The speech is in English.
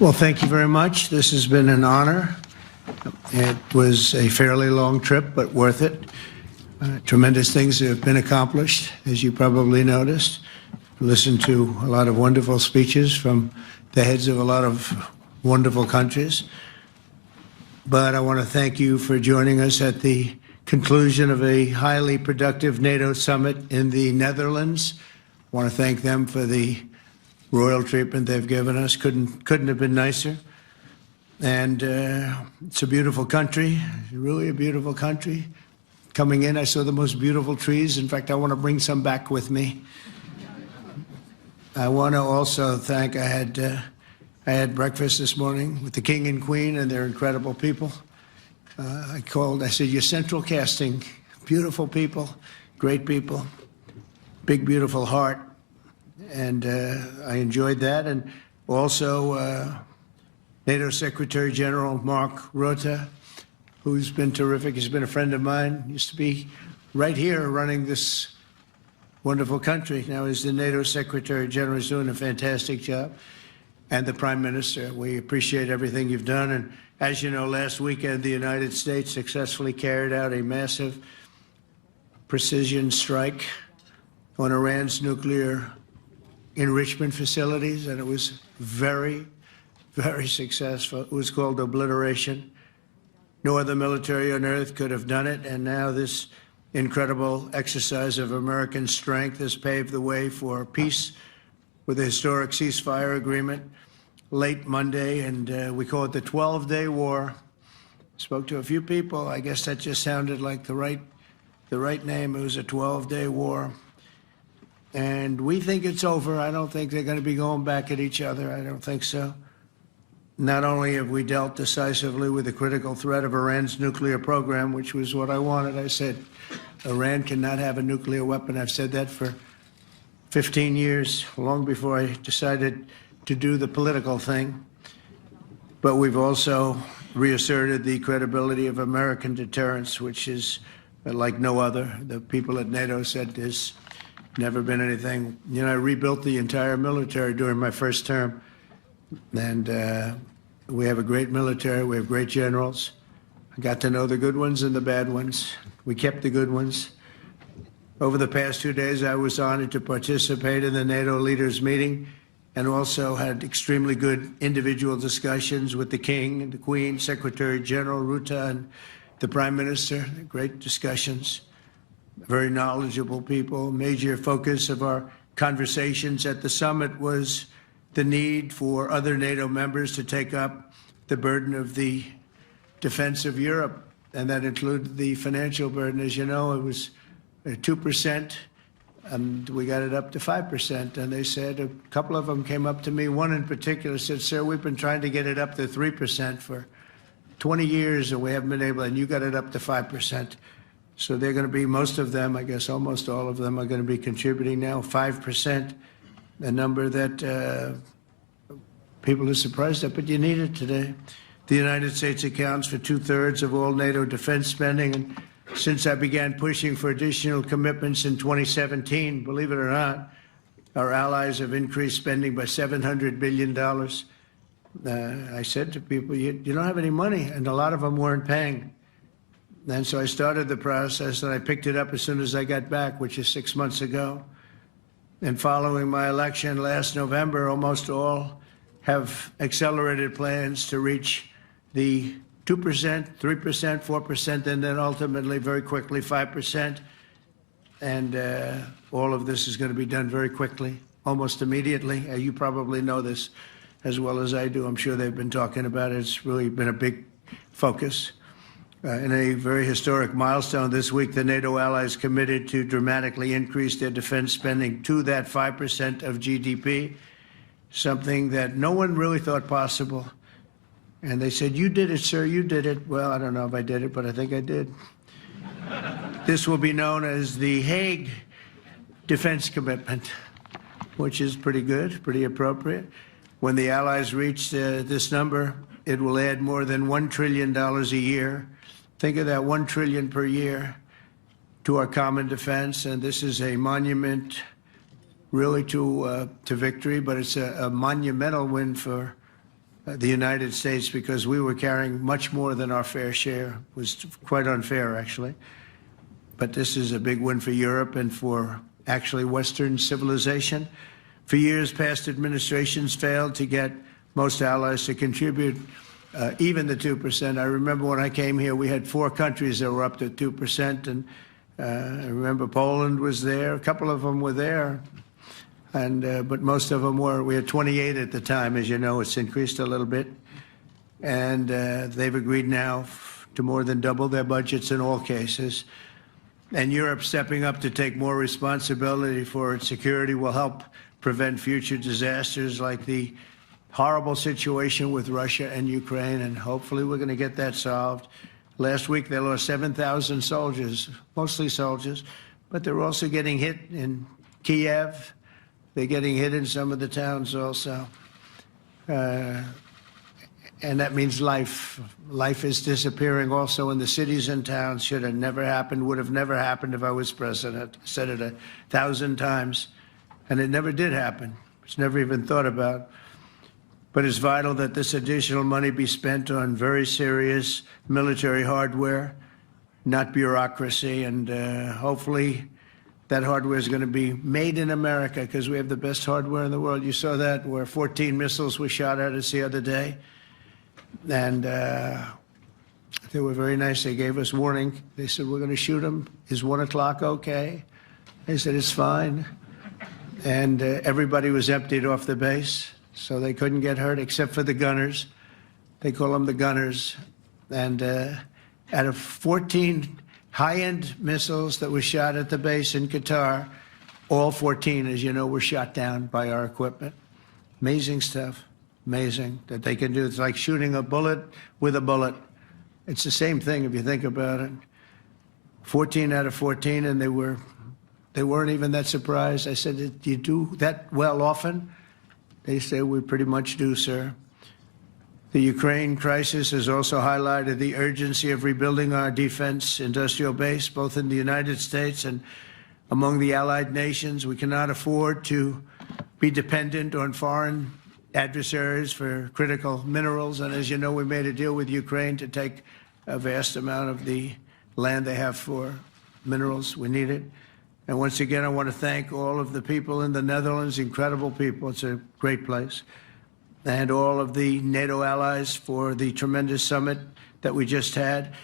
Well, thank you very much. This has been an honor. It was a fairly long trip, but worth it. Tremendous things have been accomplished, as you probably noticed. Listened to a lot of wonderful speeches from the heads of a lot of wonderful countries. But I want to thank you for joining us at the conclusion of a highly productive NATO summit in the Netherlands. I want to thank them for the royal treatment they've given us. Couldn't have been nicer. And it's a beautiful country, really a beautiful country. Coming in, I saw the most beautiful trees. In fact, I want to bring some back with me. I want to also thank, I had breakfast this morning with the King and Queen, and they're incredible people. I said, you're central casting, beautiful people, great people, big, beautiful heart. And I enjoyed that. And also NATO Secretary General Mark Rutte, who's been terrific. He's been a friend of mine, used to be right here running this wonderful country. Now he's the NATO Secretary General. He's doing a fantastic job. And the Prime Minister, we appreciate everything you've done. And as you know, last weekend, the United States successfully carried out a massive precision strike on Iran's nuclear enrichment facilities, and it was very, very successful. It was called obliteration. No other military on earth could have done it, and now this incredible exercise of American strength has paved the way for peace with a historic ceasefire agreement late Monday, and we call it the 12-day war. Spoke to a few people. I guess that just sounded like the right name. It was a 12-day war. And we think it's over. I don't think they're going to be going back at each other. I don't think so. Not only have we dealt decisively with the critical threat of Iran's nuclear program, which was what I wanted. I said, Iran cannot have a nuclear weapon. I've said that for 15 years, long before I decided to do the political thing. But we've also reasserted the credibility of American deterrence, which is like no other. The people at NATO said there's never been anything. You know, I rebuilt the entire military during my first term. And we have a great military. We have great generals. I got to know the good ones and the bad ones. We kept the good ones. Over the past 2 days, I was honored to participate in the NATO leaders meeting and also had extremely good individual discussions with the King and the Queen, Secretary General Rutte, and the Prime Minister. Great discussions. Very knowledgeable people. Major focus of our conversations at the summit was the need for other NATO members to take up the burden of the defense of Europe, and that included the financial burden. As you know, it was 2%, and we got it up to 5%. And they said, a couple of them came up to me, one in particular said, sir, we've been trying to get it up to 3% for 20 years, and we haven't been able, and you got it up to 5%. So they're going to be, most of them, I guess almost all of them, are going to be contributing now 5%. A number that people are surprised at, but you need it today. The United States accounts for 2/3 of all NATO defense spending, and since I began pushing for additional commitments in 2017, believe it or not, our allies have increased spending by $700 billion. I said to people, you don't have any money, and a lot of them weren't paying. And so I started the process, and I picked it up as soon as I got back, which is 6 months ago. And following my election last November, almost all have accelerated plans to reach the 2%, 3%, 4%, and then ultimately, very quickly, 5%. And all of this is going to be done very quickly, almost immediately. You probably know this as well as I do. I'm sure they've been talking about it. It's really been a big focus. In a very historic milestone this week, the NATO allies committed to dramatically increase their defense spending to that 5% of GDP, something that no one really thought possible. And they said, you did it, sir, you did it. Well, I don't know if I did it, but I think I did. This will be known as the Hague defense commitment, which is pretty good, pretty appropriate. When the allies reach this number, it will add more than $1 trillion a year. Think of that, $1 trillion per year, to our common defense, and this is a monument really to victory, but it's a monumental win for the United States because we were carrying much more than our fair share. It was quite unfair, actually. But this is a big win for Europe and for actually Western civilization. For years, past administrations failed to get most allies to contribute even the 2%. I remember when I came here, we had 4 countries that were up to 2%, and I remember Poland was there. A couple of them were there, and but most of them were. We had 28 at the time. As you know, it's increased a little bit, and they've agreed now to more than double their budgets in all cases. And Europe stepping up to take more responsibility for its security will help prevent future disasters like the horrible situation with Russia and Ukraine, and hopefully we're going to get that solved. Last week they lost 7,000 soldiers, mostly soldiers, but they're also getting hit in Kiev. They're getting hit in some of the towns also. And that means life. Life is disappearing also in the cities and towns. Should have never happened, would have never happened if I was president. I said it 1,000 times, and it never did happen. It's never even thought about. But it's vital that this additional money be spent on very serious military hardware, not bureaucracy, and hopefully that hardware is going to be made in America because we have the best hardware in the world. You saw that where 14 missiles were shot at us the other day. And they were very nice. They gave us warning. They said, we're going to shoot them. Is 1 o'clock okay? They said, it's fine. And everybody was emptied off the base, so they couldn't get hurt except for the gunners. They call them the gunners. And out of 14 high-end missiles that were shot at the base in Qatar, all 14, as you know, were shot down by our equipment. Amazing stuff. Amazing that they can do. It's like shooting a bullet with a bullet. It's the same thing if you think about it. 14 out of 14, and they weren't even that surprised. I said, do you do that well often? They say, we pretty much do, sir. The Ukraine crisis has also highlighted the urgency of rebuilding our defense industrial base, both in the United States and among the allied nations. We cannot afford to be dependent on foreign adversaries for critical minerals. And as you know, we made a deal with Ukraine to take a vast amount of the land they have for minerals. We need it. And once again, I want to thank all of the people in the Netherlands, incredible people. It's a great place. And all of the NATO allies for the tremendous summit that we just had.